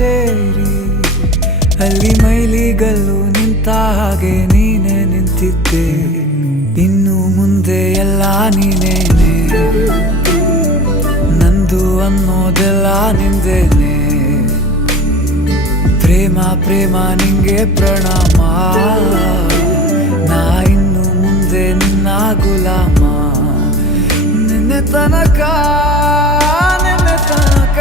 ಸೇರಿ ಅಲ್ಲಿ ಮೈಲಿಗಲ್ಲು ನಿಂತ ಹಾಗೆ ನೀನೆ ನಿಂತಿದ್ದೆ. ಇನ್ನು ಮುಂದೆ ಎಲ್ಲ ನೀನೇನೆ, ನಂದು ಅನ್ನೋದೆಲ್ಲ ನಿಂದೇನೆ. ಪ್ರೇಮ ಪ್ರೇಮ ನಿಂಗೆ ಪ್ರಣಾಮ, ನಾ ಇನ್ನು ಮುಂದೆ ನಿನ್ನ ಗುಲಾಮ. ನಿನ್ನೆ ತನಕ ನಿನ್ನೆ ತನಕ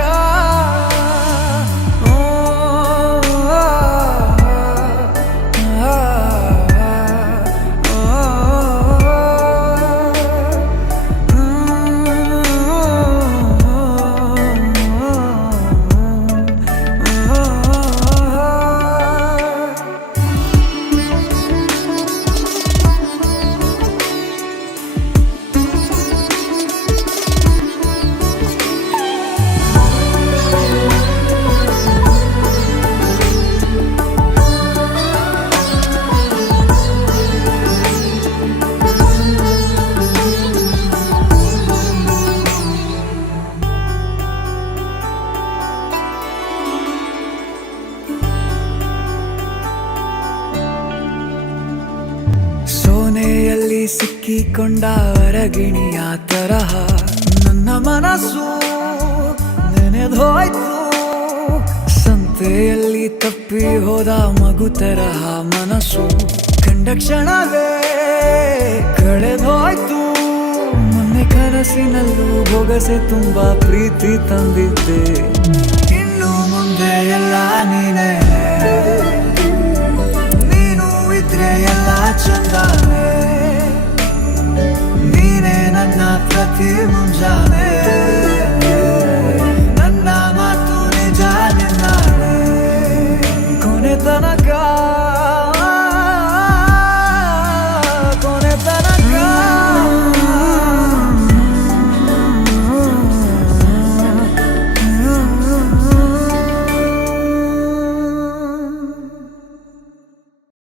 ಸೋನೆಯಲ್ಲಿ ಸಿಕ್ಕಿಕೊಂಡ ಹೊರಗಿಣಿಯ ತರಹ ನನ್ನ ಮನಸ್ಸು ನೆನೆದೋಯ್ತು. ಸಂತೆಯಲ್ಲಿ ತಪ್ಪಿ ಹೋದ ಮಗು ತರಹ ಮನಸ್ಸು ಕಂಡ ಕ್ಷಣವೇ ಕಳೆದೋಯ್ತು. ಮೊನ್ನೆ ಕನಸಿನಲ್ಲೂ ಬೊಗಸೆ ತುಂಬಾ ಪ್ರೀತಿ ತಂದಿದ್ದೆ. ಇನ್ನು ಮುಂದೆ ಎಲ್ಲ ನೀನೇ, ಎಲ್ಲ ಚಂದವೇ, ನೀನೇ ನನ್ನ ಪ್ರತಿ ಮುಂಜಾನೆ.